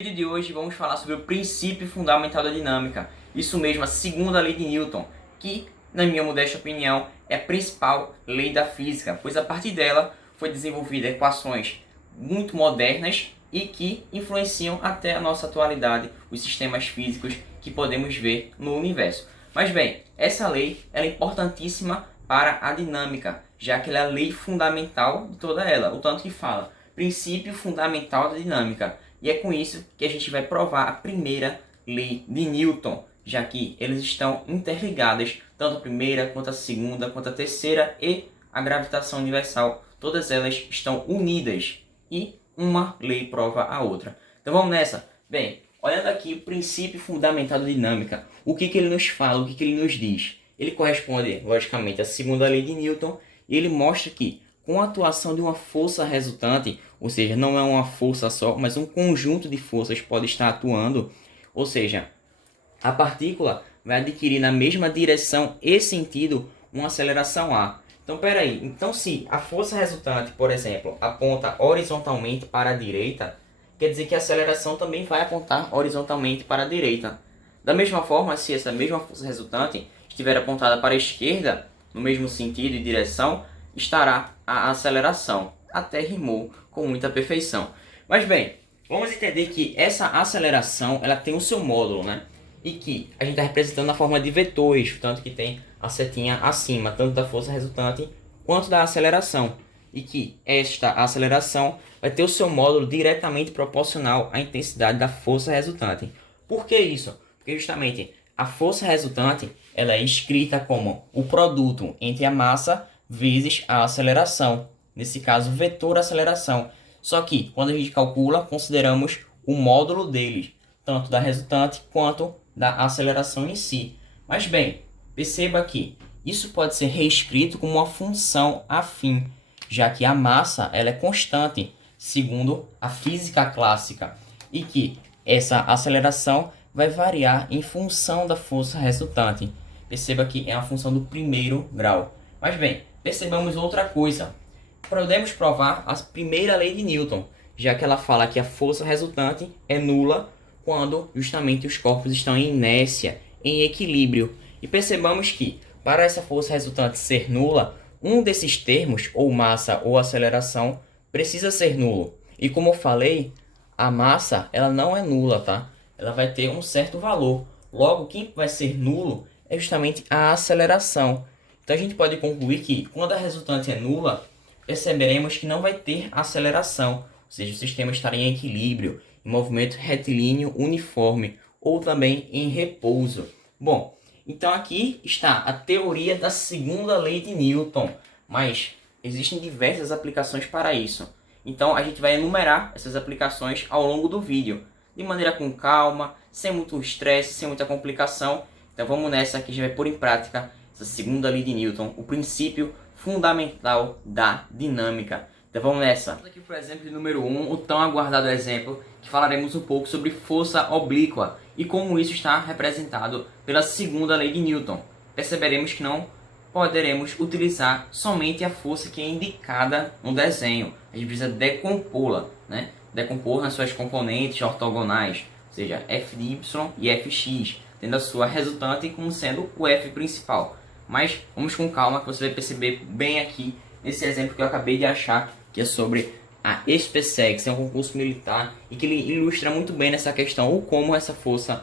No vídeo de hoje vamos falar sobre o princípio fundamental da dinâmica, isso mesmo, a segunda lei de Newton, que, na minha modesta opinião, é a principal lei da física, pois a partir dela foi desenvolvida equações muito modernas e que influenciam até a nossa atualidade os sistemas físicos que podemos ver no universo. Mas bem, essa lei ela é importantíssima para a dinâmica, já que ela é a lei fundamental de toda ela, o tanto que fala princípio fundamental da dinâmica. E é com isso que a gente vai provar a primeira lei de Newton, já que eles estão interligadas, tanto a primeira, quanto a segunda, quanto a terceira e a gravitação universal. Todas elas estão unidas e uma lei prova a outra. Então vamos nessa. Bem, olhando aqui o princípio fundamental da dinâmica, o que ele nos fala, o que ele nos diz? Ele corresponde, logicamente, à segunda lei de Newton e ele mostra que com a atuação de uma força resultante, ou seja, não é uma força só, mas um conjunto de forças pode estar atuando, ou seja, a partícula vai adquirir na mesma direção e sentido uma aceleração A. Então, peraí, então se a força resultante, por exemplo, aponta horizontalmente para a direita, quer dizer que a aceleração também vai apontar horizontalmente para a direita. Da mesma forma, se essa mesma força resultante estiver apontada para a esquerda, no mesmo sentido e direção, estará a aceleração. Até rimou com muita perfeição. Mas bem, vamos entender que essa aceleração ela tem o seu módulo, né? E que a gente está representando na forma de vetores, tanto que tem a setinha acima, tanto da força resultante quanto da aceleração. E que esta aceleração vai ter o seu módulo diretamente proporcional à intensidade da força resultante. Por que isso? Porque justamente a força resultante ela é escrita como o produto entre a massa vezes a aceleração. Nesse caso, vetor aceleração. Só que, quando a gente calcula, consideramos o módulo deles, tanto da resultante quanto da aceleração em si. Mas bem, perceba que isso pode ser reescrito como uma função afim, já que a massa ela é constante, segundo a física clássica, e que essa aceleração vai variar em função da força resultante. Perceba que é a função do primeiro grau. Mas bem, percebamos outra coisa. Podemos provar a primeira lei de Newton, já que ela fala que a força resultante é nula quando justamente os corpos estão em inércia, em equilíbrio. E percebamos que, para essa força resultante ser nula, um desses termos, ou massa ou aceleração, precisa ser nulo. E como eu falei, a massa ela não é nula, tá? Ela vai ter um certo valor. Logo, quem vai ser nulo é justamente a aceleração. Então a gente pode concluir que, quando a resultante é nula, perceberemos que não vai ter aceleração, ou seja, o sistema estará em equilíbrio, em movimento retilíneo uniforme, ou também em repouso. Bom, então aqui está a teoria da segunda lei de Newton, mas existem diversas aplicações para isso. Então a gente vai enumerar essas aplicações ao longo do vídeo, de maneira com calma, sem muito estresse, sem muita complicação. Então vamos nessa que a gente vai pôr em prática essa segunda lei de Newton, o princípio fundamental da dinâmica. Então vamos nessa. Vamos aqui para o exemplo número 1, o tão aguardado exemplo, que falaremos um pouco sobre força oblíqua e como isso está representado pela segunda lei de Newton. Perceberemos que não poderemos utilizar somente a força que é indicada no desenho. A gente precisa decompô-la, né? Decompor nas suas componentes ortogonais, ou seja, f de y e fx, tendo a sua resultante como sendo o f principal. Mas vamos com calma que você vai perceber bem aqui nesse exemplo que eu acabei de achar, que é sobre a SpaceX, é um concurso militar e que ele ilustra muito bem nessa questão o como essa força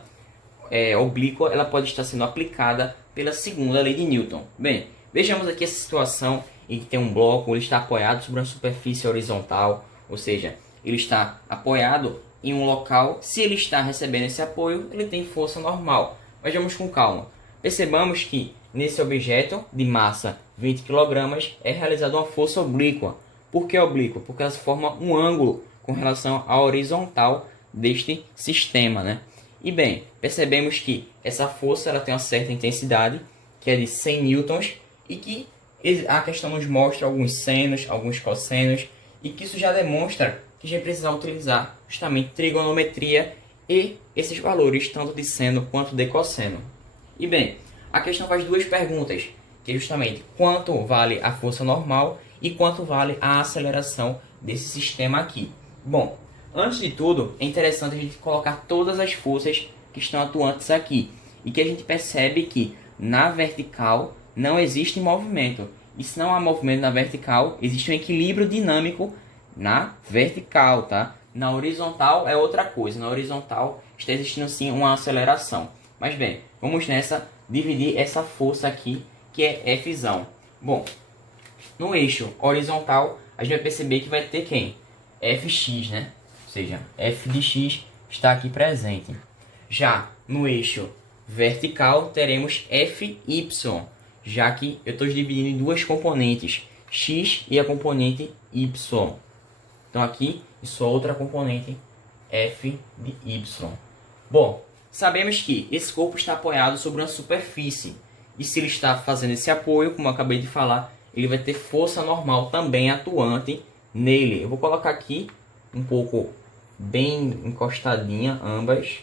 oblíqua ela pode estar sendo aplicada pela segunda lei de Newton. Bem, vejamos aqui essa situação em que tem um bloco, ele está apoiado sobre uma superfície horizontal, ou seja, ele está apoiado em um local. Se ele está recebendo esse apoio, ele tem força normal. Mas vamos com calma. Percebamos que nesse objeto de massa 20 kg é realizada uma força oblíqua. Por que oblíqua? Porque ela forma um ângulo com relação à horizontal deste sistema, né? E bem, percebemos que essa força ela tem uma certa intensidade, que é de 100 newtons, e que a questão nos mostra alguns senos, alguns cossenos, e que isso já demonstra que a gente precisa utilizar justamente trigonometria e esses valores, tanto de seno quanto de cosseno. E bem, a questão faz duas perguntas, que é justamente quanto vale a força normal e quanto vale a aceleração desse sistema aqui. Bom, Antes de tudo, é interessante a gente colocar todas as forças que estão atuantes aqui. E que a gente percebe que na vertical não existe movimento. E se não há movimento na vertical, existe um equilíbrio dinâmico na vertical, tá? Na horizontal é outra coisa. Na horizontal está existindo sim uma aceleração. Mas bem, vamos nessa dividir essa força aqui, que é Fzão. Bom, no eixo horizontal, a gente vai perceber que vai ter quem? Fx, né? Ou seja, F de x está aqui presente. Já no eixo vertical, teremos Fy, já que eu estou dividindo em duas componentes, x e a componente y. Então aqui, isso é outra componente, F de y. Bom, sabemos que esse corpo está apoiado sobre uma superfície. E se ele está fazendo esse apoio, como eu acabei de falar, ele vai ter força normal também atuante nele. Eu vou colocar aqui um pouco bem encostadinha ambas,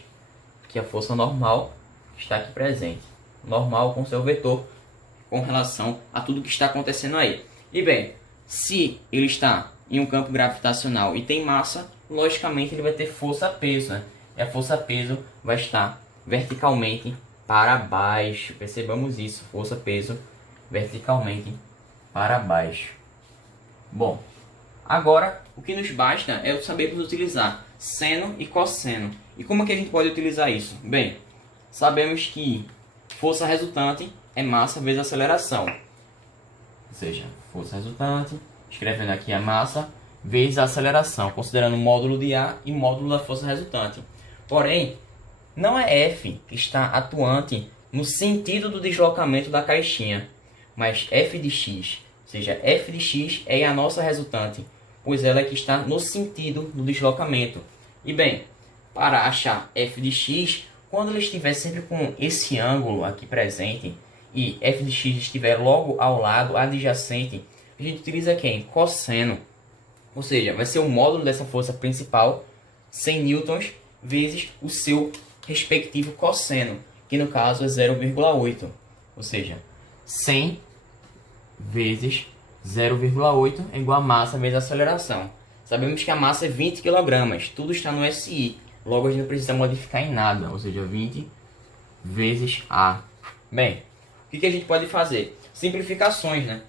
que a força normal está aqui presente. Normal com seu vetor com relação a tudo que está acontecendo aí. E bem, se ele está em um campo gravitacional e tem massa, logicamente ele vai ter força-peso, né? E a força-peso vai estar verticalmente para baixo. Percebamos isso, força-peso verticalmente para baixo. Bom, agora o que nos basta é sabermos utilizar seno e cosseno. E como é que a gente pode utilizar isso? Bem, sabemos que força resultante é massa vezes aceleração. Ou seja, força resultante, escrevendo aqui a massa, vezes a aceleração, considerando o módulo de A e módulo da força resultante. Porém, não é F que está atuante no sentido do deslocamento da caixinha, mas F de x. Ou seja, F de x é a nossa resultante, pois ela é que está no sentido do deslocamento. E bem, para achar F de x, quando ele estiver sempre com esse ângulo aqui presente, e F de x estiver logo ao lado, adjacente, a gente utiliza quem? Cosseno. Ou seja, vai ser o módulo dessa força principal, 100 newtons, vezes o seu respectivo cosseno, que no caso é 0,8. Ou seja, 100 vezes 0,8 é igual a massa vezes a aceleração. Sabemos que a massa é 20 kg, tudo está no SI, logo a gente não precisa modificar em nada, ou seja, 20 vezes A. Bem, o que a gente pode fazer? Simplificações, né?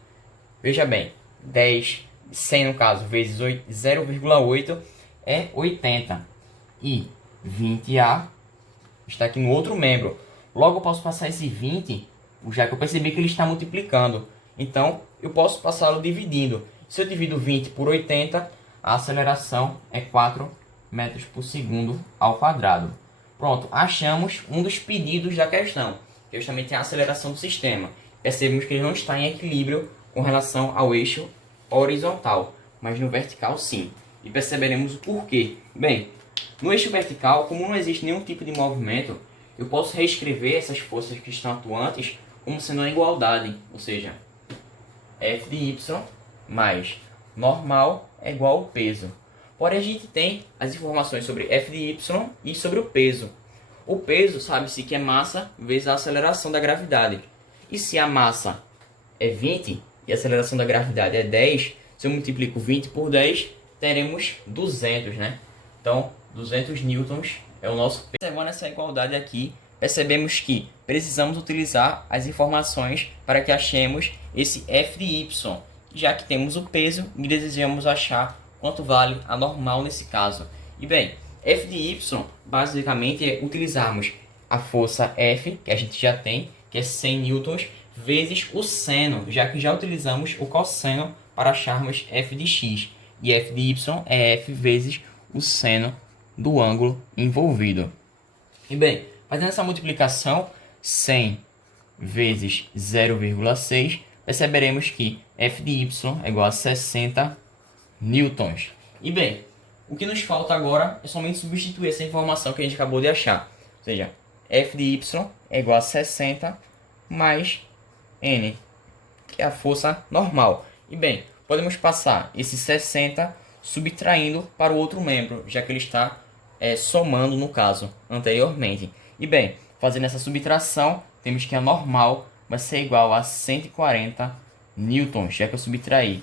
Veja bem, 10, 100 no caso, vezes 0,8 é 80. E 20A está aqui no outro membro. Logo eu posso passar esse 20, já que eu percebi que ele está multiplicando. Então, eu posso passá-lo dividindo. Se eu divido 20 por 80, a aceleração é 4 metros por segundo ao quadrado. Pronto, achamos um dos pedidos da questão, que justamente é a aceleração do sistema. Percebemos que ele não está em equilíbrio com relação ao eixo horizontal, mas no vertical sim. E perceberemos o porquê. Bem, no eixo vertical, como não existe nenhum tipo de movimento, eu posso reescrever essas forças que estão atuantes como sendo uma igualdade, ou seja, F de y mais normal é igual ao peso. Porém, a gente tem as informações sobre F de y e sobre o peso. O peso sabe-se que é massa vezes a aceleração da gravidade. E se a massa é 20 e a aceleração da gravidade é 10, se eu multiplico 20 por 10, teremos 200, né? Então, 200 newtons é o nosso peso. Observando essa igualdade aqui, percebemos que precisamos utilizar as informações para que achemos esse F de y, já que temos o peso e desejamos achar quanto vale a normal nesse caso. E bem, F de y basicamente é utilizarmos a força F, que a gente já tem, que é 100 newtons, vezes o seno, já que já utilizamos o cosseno para acharmos F de x. E F de y é F vezes o seno do ângulo envolvido. E bem, fazendo essa multiplicação, 100 vezes 0,6, perceberemos que F de y é igual a 60 newtons. E bem, o que nos falta agora é somente substituir essa informação que a gente acabou de achar. Ou seja, F de y é igual a 60 mais N, que é a força normal. E bem, podemos passar esse 60 subtraindo para o outro membro, já que ele está somando no caso anteriormente. E bem, fazendo essa subtração, temos que a normal vai ser igual a 140 newtons, já que eu subtraí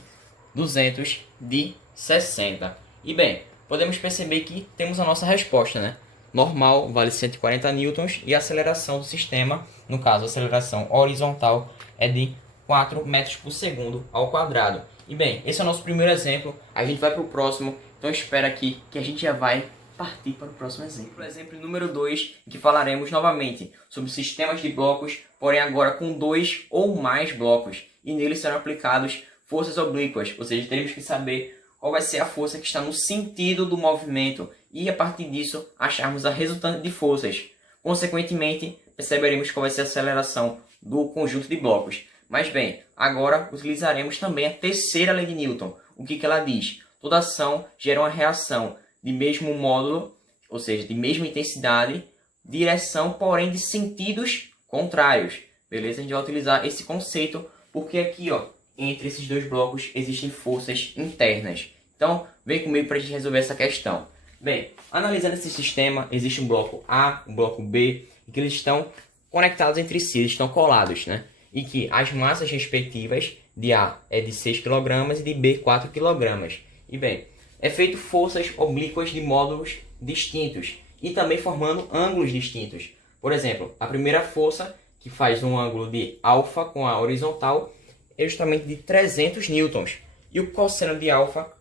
200 de 60. E bem, podemos perceber que temos a nossa resposta, né? Normal vale 140 newtons e a aceleração do sistema, no caso a aceleração horizontal, é de 4 metros por segundo ao quadrado. E bem, esse é o nosso primeiro exemplo, a gente vai para o próximo, então espera aqui que a gente já vai partir para o próximo exemplo. O exemplo número 2, em que falaremos novamente sobre sistemas de blocos, porém agora com 2 ou mais blocos, e neles serão aplicados forças oblíquas, ou seja, teremos que saber qual vai ser a força que está no sentido do movimento e, a partir disso, acharmos a resultante de forças. Consequentemente, perceberemos qual vai ser a aceleração do conjunto de blocos. Mas bem, agora utilizaremos também a terceira lei de Newton. O que ela diz? Toda ação gera uma reação de mesmo módulo, ou seja, de mesma intensidade, direção, porém de sentidos contrários. Beleza? A gente vai utilizar esse conceito porque aqui, ó, entre esses dois blocos existem forças internas. Então, vem comigo para a gente resolver essa questão. Bem, analisando esse sistema, existe um bloco A, um bloco B, e que eles estão conectados entre si, eles estão colados, né? E que as massas respectivas de A é de 6 kg e de B 4 kg. E bem, é feito forças oblíquas de módulos distintos e também formando ângulos distintos. Por exemplo, a primeira força, que faz um ângulo de alfa com a horizontal, é justamente de 300 newtons. E o cosseno de alfa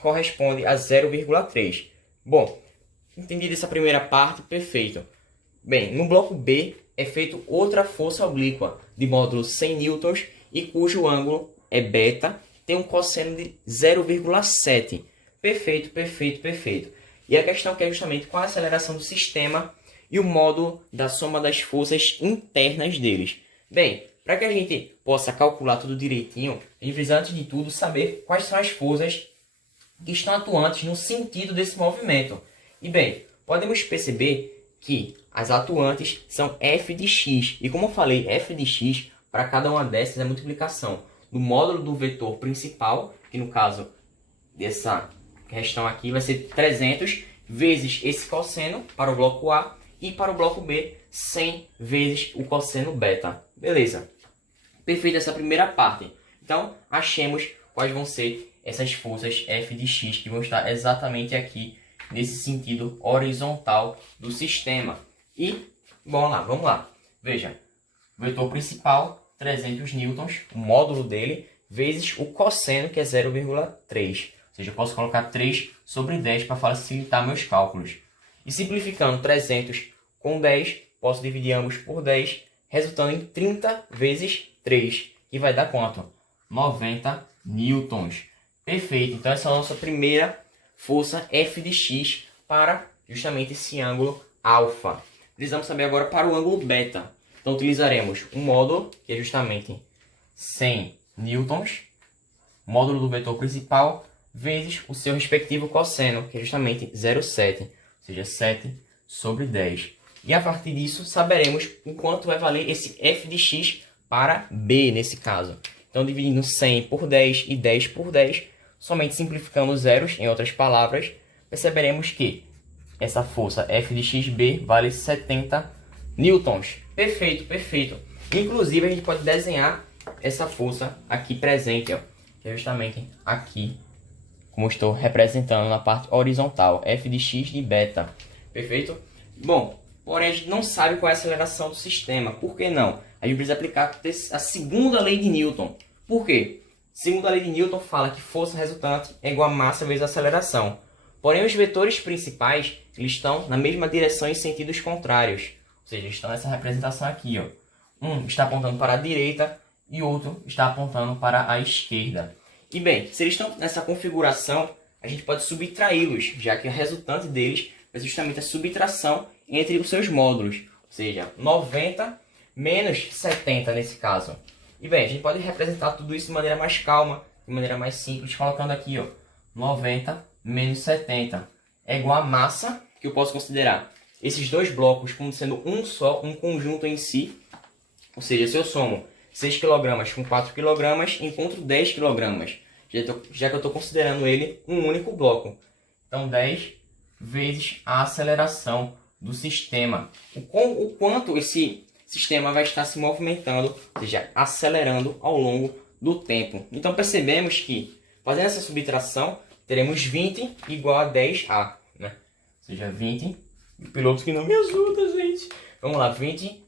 corresponde a 0,3. Bom, entendida essa primeira parte, perfeito. Bem, no bloco B é feito outra força oblíqua de módulo 100 newtons e cujo ângulo é beta, tem um cosseno de 0,7. Perfeito, perfeito, perfeito. E a questão aqui é justamente qual a aceleração do sistema e o módulo da soma das forças internas deles. Bem, para que a gente possa calcular tudo direitinho, a gente precisa, antes de tudo, saber quais são as forças que estão atuantes no sentido desse movimento. E bem, podemos perceber que as atuantes são f de x. E como eu falei, f de x, para cada uma dessas é a multiplicação do módulo do vetor principal, que no caso dessa questão aqui vai ser 300 vezes esse cosseno para o bloco A e para o bloco B 100 vezes o cosseno beta. Beleza. Perfeito essa primeira parte. Então, achemos quais vão ser essas forças f de x que vão estar exatamente aqui nesse sentido horizontal do sistema. E, bom lá, vamos lá. Veja, o vetor principal, 300 newtons, o módulo dele, vezes o cosseno, que é 0,3. Ou seja, eu posso colocar 3 sobre 10 para facilitar meus cálculos. E simplificando 300 com 10, posso dividir ambos por 10, resultando em 30 vezes 3, que vai dar quanto? 90 newtons. Perfeito, então essa é a nossa primeira força F de x para justamente esse ângulo alfa. Precisamos saber agora para o ângulo beta. Então utilizaremos um módulo, que é justamente 100 newtons, módulo do vetor principal, vezes o seu respectivo cosseno, que é justamente 0,7, ou seja, 7 sobre 10. E a partir disso, saberemos o quanto vai valer esse f de x para b, nesse caso. Então, dividindo 100 por 10 e 10 por 10, somente simplificando os zeros, em outras palavras, perceberemos que essa força f de xb vale 70 newtons. Perfeito, perfeito. Inclusive, a gente pode desenhar essa força aqui presente, ó, que é justamente aqui, como estou representando na parte horizontal, f de x de beta. Perfeito? Bom, porém a gente não sabe qual é a aceleração do sistema. Por que não? A gente precisa aplicar a segunda lei de Newton. Por quê? Segunda lei de Newton fala que força resultante é igual a massa vezes a aceleração. Porém, os vetores principais eles estão na mesma direção em sentidos contrários. Ou seja, estão nessa representação aqui, ó. Um está apontando para a direita e outro está apontando para a esquerda. E bem, se eles estão nessa configuração, a gente pode subtraí-los, já que a resultante deles é justamente a subtração entre os seus módulos. Ou seja, 90 menos 70 nesse caso. E bem, a gente pode representar tudo isso de maneira mais calma, de maneira mais simples, colocando aqui, ó, 90 menos 70 é igual a massa, que eu posso considerar esses dois blocos como sendo um só, um conjunto em si. Ou seja, se eu somo 6 kg com 4 kg, encontro 10 kg, já que eu estou considerando ele um único bloco. Então, 10 vezes a aceleração do sistema. O quanto esse sistema vai estar se movimentando, ou seja, acelerando ao longo do tempo. Então, percebemos que, fazendo essa subtração, teremos 20 igual a 10A, né? Ou seja, 20, piloto que não me ajuda, gente. Vamos lá, 20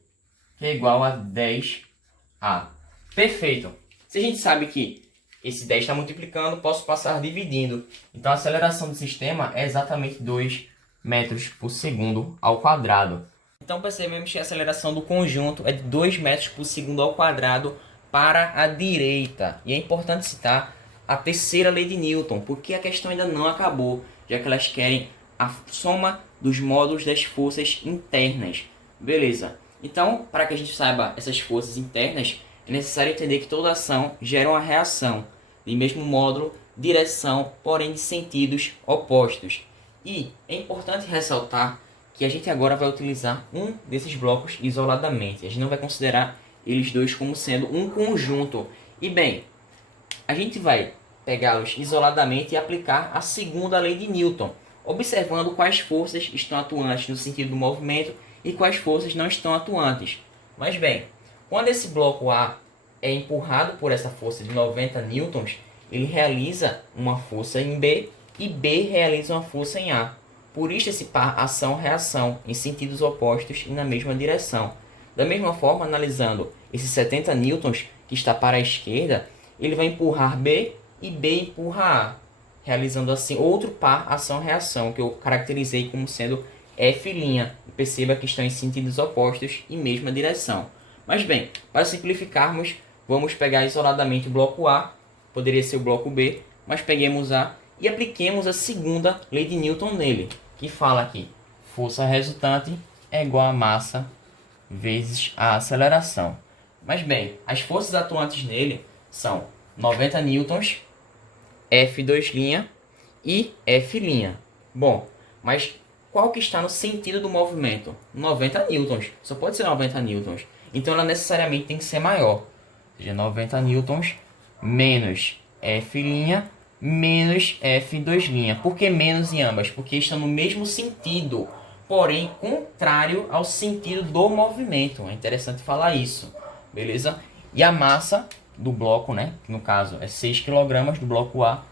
que é igual a 10A. Perfeito. Se a gente sabe que esse 10 está multiplicando, posso passar dividindo. Então a aceleração do sistema é exatamente 2 metros por segundo ao quadrado. Então percebemos que a aceleração do conjunto é de 2 metros por segundo ao quadrado para a direita. E é importante citar a terceira lei de Newton, porque a questão ainda não acabou, já que elas querem a soma dos módulos das forças internas. Beleza. Então, para que a gente saiba essas forças internas, é necessário entender que toda ação gera uma reação, de mesmo módulo, direção, porém de sentidos opostos. E é importante ressaltar que a gente agora vai utilizar um desses blocos isoladamente. A gente não vai considerar eles dois como sendo um conjunto. E bem, a gente vai pegá-los isoladamente e aplicar a segunda lei de Newton, observando quais forças estão atuantes no sentido do movimento e quais forças não estão atuantes. Mas bem, quando esse bloco A é empurrado por essa força de 90 newtons, ele realiza uma força em B e B realiza uma força em A. Por isso esse par ação-reação em sentidos opostos e na mesma direção. Da mesma forma, analisando esses 70 newtons que está para a esquerda, ele vai empurrar B e B empurra A, realizando assim outro par ação-reação, que eu caracterizei como sendo F'. Perceba que estão em sentidos opostos e mesma direção. Mas bem, para simplificarmos, vamos pegar isoladamente o bloco A, poderia ser o bloco B, mas peguemos A e apliquemos a segunda lei de Newton nele, que fala aqui, força resultante é igual a massa vezes a aceleração. Mas bem, as forças atuantes nele são 90 newtons, F2' e F'. Bom, mas qual que está no sentido do movimento? 90 newtons, só pode ser 90 newtons. Então ela necessariamente tem que ser maior. Ou seja, 90 newtons menos F' menos F2'. Por que menos em ambas? Porque estão no mesmo sentido, porém contrário ao sentido do movimento. É interessante falar isso, beleza? E a massa do bloco, né, que no caso é 6 kg do bloco A,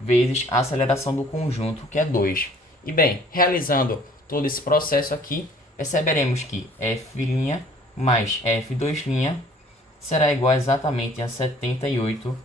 vezes a aceleração do conjunto, que é 2. E bem, realizando todo esse processo aqui, perceberemos que F' mais F2' será igual exatamente a 78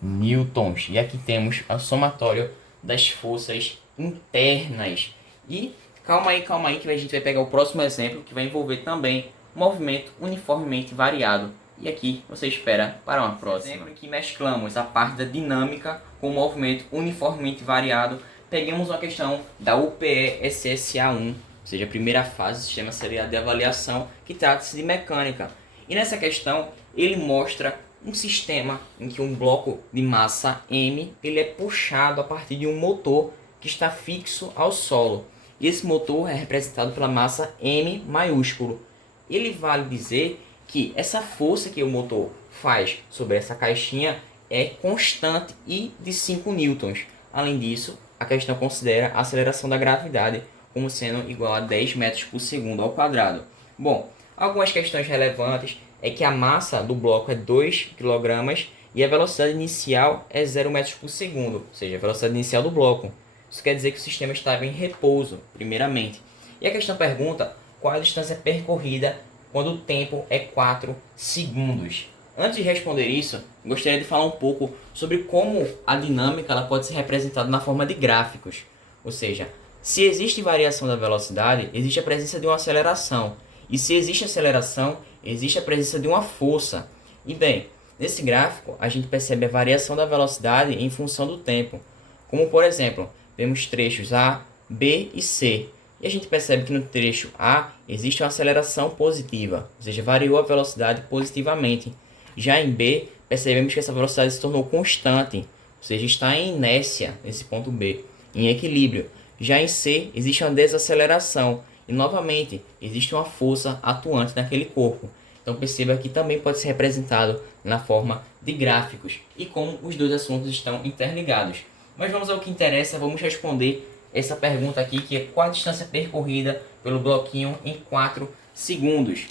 newtons. E aqui temos o somatório das forças internas. E calma aí, que a gente vai pegar o próximo exemplo, que vai envolver também movimento uniformemente variado. E aqui você espera para uma próxima. Exemplo em que mesclamos a parte da dinâmica com o movimento uniformemente variado. Pegamos uma questão da UPE SSA1, ou seja, a primeira fase do Sistema Seriado de Avaliação, que trata-se de mecânica. E nessa questão, ele mostra um sistema em que um bloco de massa M ele é puxado a partir de um motor que está fixo ao solo. E esse motor é representado pela massa M maiúsculo. Ele vale dizer que essa força que o motor faz sobre essa caixinha é constante e de 5 newtons. Além disso, a questão considera a aceleração da gravidade como sendo igual a 10 metros por segundo ao quadrado. Bom, algumas questões relevantes é que a massa do bloco é 2 kg e a velocidade inicial é 0 metros por segundo, ou seja, a velocidade inicial do bloco. Isso quer dizer que o sistema estava em repouso, primeiramente. E a questão pergunta qual a distância percorrida quando o tempo é 4 segundos. Antes de responder isso, gostaria de falar um pouco sobre como a dinâmica ela pode ser representada na forma de gráficos. Ou seja, se existe variação da velocidade, existe a presença de uma aceleração. E se existe aceleração, existe a presença de uma força. E bem, nesse gráfico a gente percebe a variação da velocidade em função do tempo. Como por exemplo, vemos trechos A, B e C. E a gente percebe que no trecho A existe uma aceleração positiva, ou seja, variou a velocidade positivamente. Já em B, percebemos que essa velocidade se tornou constante, ou seja, está em inércia nesse ponto B, em equilíbrio. Já em C, existe uma desaceleração e, novamente, existe uma força atuante naquele corpo. Então perceba que também pode ser representado na forma de gráficos e como os dois assuntos estão interligados. Mas vamos ao que interessa, vamos responder essa pergunta aqui, que é qual a distância percorrida pelo bloquinho em 4 segundos.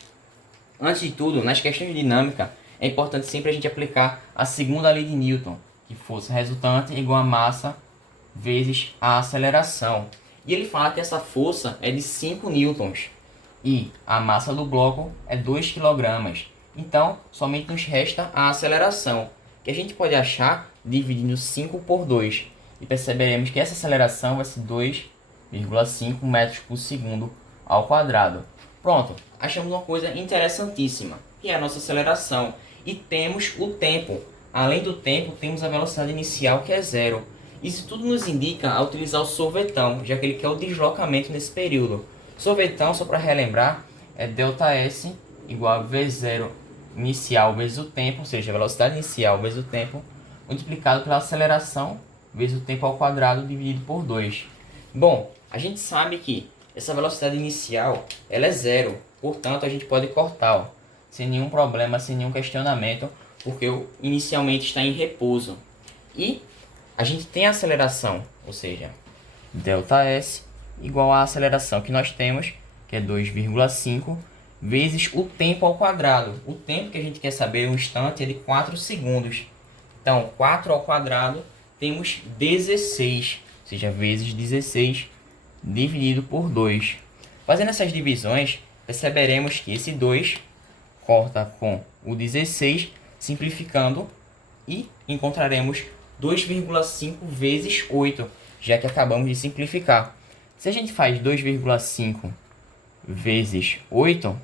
Antes de tudo, nas questões de dinâmica, é importante sempre a gente aplicar a segunda lei de Newton, que força resultante é igual a massa vezes a aceleração. E ele fala que essa força é de 5 newtons e a massa do bloco é 2 kg. Então, somente nos resta a aceleração, que a gente pode achar dividindo 5 por 2. E perceberemos que essa aceleração vai ser 2,5 metros por segundo ao quadrado. Pronto, achamos uma coisa interessantíssima, que é a nossa aceleração. E temos o tempo. Além do tempo, temos a velocidade inicial, que é zero. Isso tudo nos indica a utilizar o sorvetão, já que ele quer o deslocamento nesse período. Sorvetão, só para relembrar, é ΔS igual a V0 inicial vezes o tempo, ou seja, a velocidade inicial vezes o tempo, multiplicado pela aceleração vezes o tempo ao quadrado dividido por 2. Bom, a gente sabe que essa velocidade inicial ela é zero, portanto a gente pode cortar, ó, sem nenhum problema, sem nenhum questionamento, porque inicialmente está em repouso. E a gente tem a aceleração, ou seja, ΔS igual à aceleração que nós temos, que é 2,5 vezes o tempo ao quadrado. O tempo que a gente quer saber, um instante, é de 4 segundos. Então, 4 ao quadrado, temos 16, ou seja, vezes 16 dividido por 2. Fazendo essas divisões, perceberemos que esse 2 corta com o 16, simplificando, e encontraremos 2,5 vezes 8, já que acabamos de simplificar. Se a gente faz 2,5 vezes 8,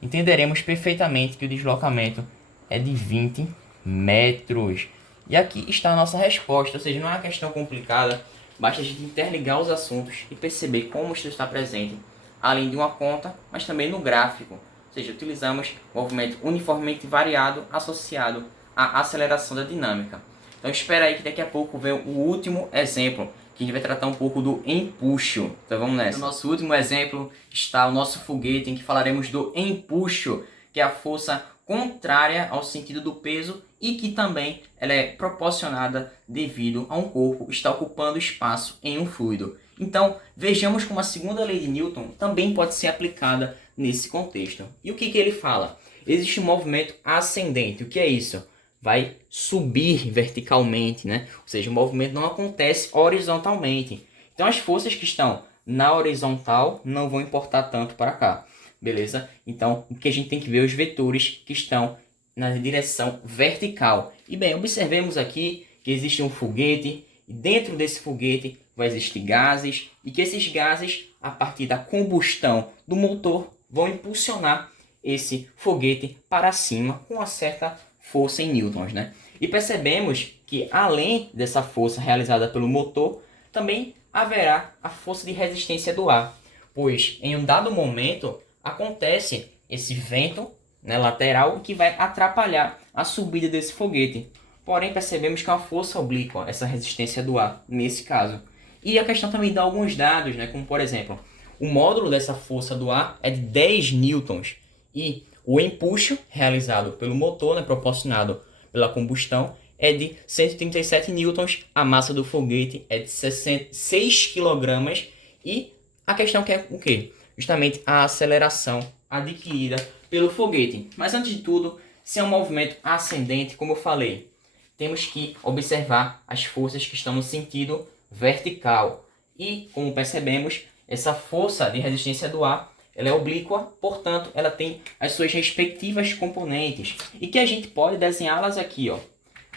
entenderemos perfeitamente que o deslocamento é de 20 metros. E aqui está a nossa resposta, ou seja, não é uma questão complicada, basta a gente interligar os assuntos e perceber como isso está presente, além de uma conta, mas também no gráfico. Ou seja, utilizamos movimento uniformemente variado associado à aceleração da dinâmica. Então espera aí que daqui a pouco vem o último exemplo, que a gente vai tratar um pouco do empuxo. Então vamos nessa. No nosso último exemplo está o nosso foguete, em que falaremos do empuxo, que é a força contrária ao sentido do peso e que também ela é proporcionada devido a um corpo estar ocupando espaço em um fluido. Então vejamos como a segunda lei de Newton também pode ser aplicada nesse contexto. E o que ele fala? Existe um movimento ascendente. O que é isso? Vai subir verticalmente, né? Ou seja, o movimento não acontece horizontalmente. Então as forças que estão na horizontal não vão importar tanto para cá, beleza? Então o que a gente tem que ver é os vetores que estão na direção vertical. E bem, observemos aqui que existe um foguete e dentro desse foguete vai existir gases e que esses gases, a partir da combustão do motor, vão impulsionar esse foguete para cima com uma certa força em newtons, né? E percebemos que além dessa força realizada pelo motor, também haverá a força de resistência do ar, pois em um dado momento acontece esse vento, né, lateral, que vai atrapalhar a subida desse foguete. Porém percebemos que é uma força oblíqua, essa resistência do ar, nesse caso. E a questão também dá alguns dados, né, como por exemplo, o módulo dessa força do ar é de 10 newtons e o empuxo realizado pelo motor, né, proporcionado pela combustão, é de 137 newtons, a massa do foguete é de 6 kg e a questão que é o quê? Justamente a aceleração adquirida pelo foguete. Mas antes de tudo, se é um movimento ascendente, como eu falei, temos que observar as forças que estão no sentido vertical. E, como percebemos, essa força de resistência do ar ela é oblíqua, portanto, ela tem as suas respectivas componentes. E que a gente pode desenhá-las aqui, ó.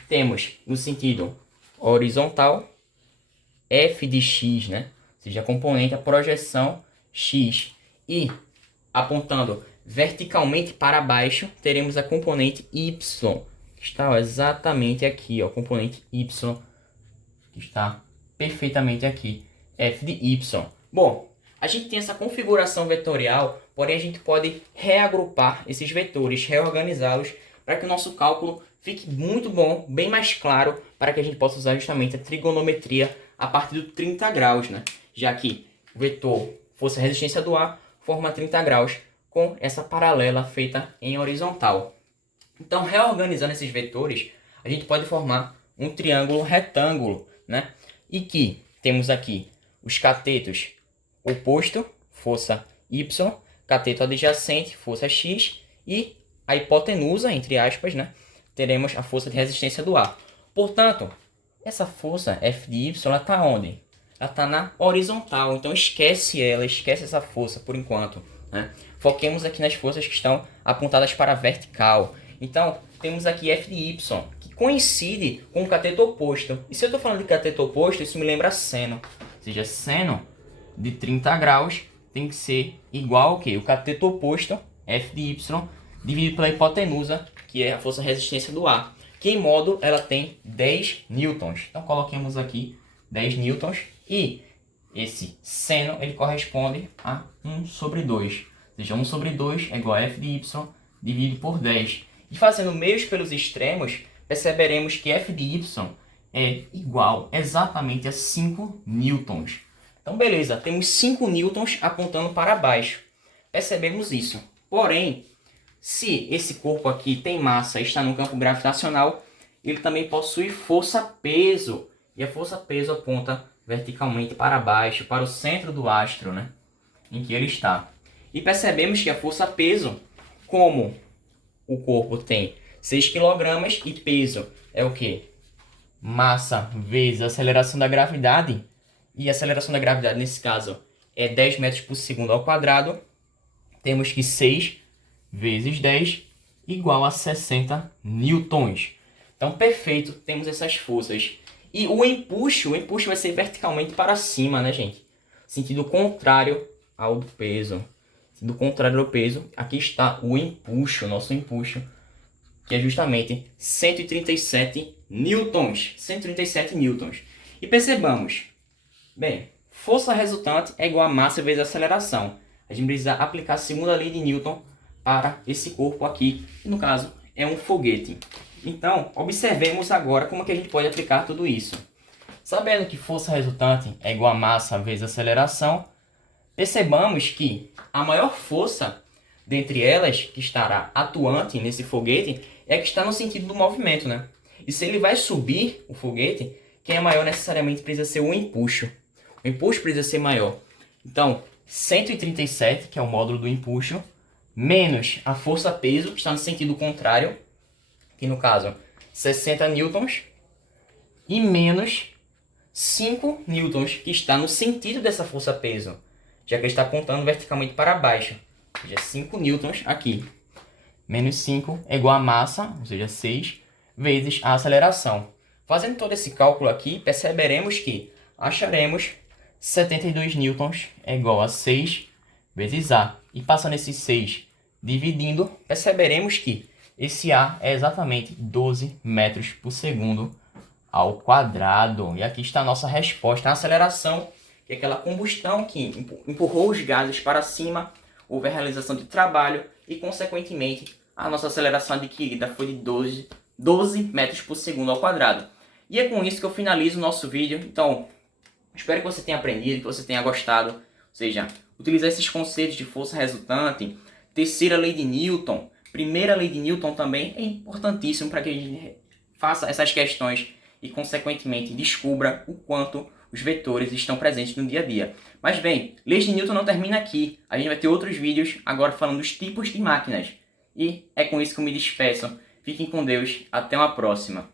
Temos no sentido horizontal, f de x, né? Ou seja, a componente, a projeção x. E apontando verticalmente para baixo, teremos a componente y, que está exatamente aqui, ó, componente y, que está perfeitamente aqui, f de y. Bom, a gente tem essa configuração vetorial, porém a gente pode reagrupar esses vetores, reorganizá-los, para que o nosso cálculo fique muito bom, bem mais claro, para que a gente possa usar justamente a trigonometria a partir do 30 graus, né? Já que o vetor força resistência do ar forma 30 graus com essa paralela feita em horizontal. Então, reorganizando esses vetores, a gente pode formar um triângulo retângulo, né? E que temos aqui os catetos oposto, força y, cateto adjacente, força x, e a hipotenusa, entre aspas, né? Teremos a força de resistência do ar. Portanto, Essa força F de Y, ela está onde? Ela está na horizontal, então esquece ela, esquece essa força por enquanto, né? Foquemos aqui nas forças que estão apontadas para a vertical. Então, temos aqui F de Y, que coincide com o cateto oposto. E se eu estou falando de cateto oposto, isso me lembra seno. Ou seja, seno de 30 graus tem que ser igual ao quê? O cateto oposto, F de Y, dividido pela hipotenusa, que é a força resistência do ar. Que em módulo ela tem 10 newtons. Então coloquemos aqui 10 newtons e esse seno ele corresponde a 1 sobre 2. Ou seja, 1 sobre 2 é igual a F de Y dividido por 10. E fazendo meios pelos extremos, perceberemos que F de Y é igual exatamente a 5 newtons. Então beleza, temos 5 newtons apontando para baixo. Percebemos isso. Porém, se esse corpo aqui tem massa e está no campo gravitacional, ele também possui força-peso. E a força-peso aponta verticalmente para baixo, para o centro do astro, né, em que ele está. E percebemos que a força-peso, como o corpo tem 6 kg e peso é o quê? Massa vezes a aceleração da gravidade. E a aceleração da gravidade, nesse caso, é 10 metros por segundo ao quadrado. Temos que 6 vezes 10 igual a 60 newtons. Então, perfeito, temos essas forças. E o empuxo vai ser verticalmente para cima, né, gente? Sentido contrário ao do peso. Sentido contrário ao peso, aqui está o empuxo, nosso empuxo, que é justamente 137 newtons. 137 newtons. E percebamos, bem, força resultante é igual a massa vezes a aceleração. A gente precisa aplicar a segunda lei de Newton para esse corpo aqui, que no caso é um foguete. Então, observemos agora como que a gente pode aplicar tudo isso. Sabendo que força resultante é igual a massa vezes a aceleração, percebamos que a maior força dentre elas, que estará atuante nesse foguete, é a que está no sentido do movimento, né? E se ele vai subir o foguete, quem é maior necessariamente precisa ser o empuxo. O empuxo precisa ser maior. Então, 137, que é o módulo do empuxo, menos a força-peso, que está no sentido contrário, que no caso 60 newtons, e menos 5 newtons, que está no sentido dessa força-peso, já que ele está apontando verticalmente para baixo. Ou seja, 5 newtons aqui. Menos 5 é igual a massa, ou seja, 6, vezes a aceleração. Fazendo todo esse cálculo aqui, perceberemos que acharemos 72 newtons é igual a 6 vezes A. E passando esses 6 dividindo, perceberemos que esse A é exatamente 12 metros por segundo ao quadrado. E aqui está a nossa resposta. A aceleração, que é aquela combustão que empurrou os gases para cima, houve a realização de trabalho e, consequentemente, a nossa aceleração adquirida foi de 12 metros por segundo ao quadrado. E é com isso que eu finalizo o nosso vídeo. Então, espero que você tenha aprendido, que você tenha gostado. Ou seja, utilizar esses conceitos de força resultante, terceira lei de Newton, primeira lei de Newton também é importantíssimo para que a gente faça essas questões e, consequentemente, descubra o quanto os vetores estão presentes no dia a dia. Mas bem, leis de Newton não termina aqui. A gente vai ter outros vídeos agora falando dos tipos de máquinas. E é com isso que eu me despeço. Fiquem com Deus. Até uma próxima.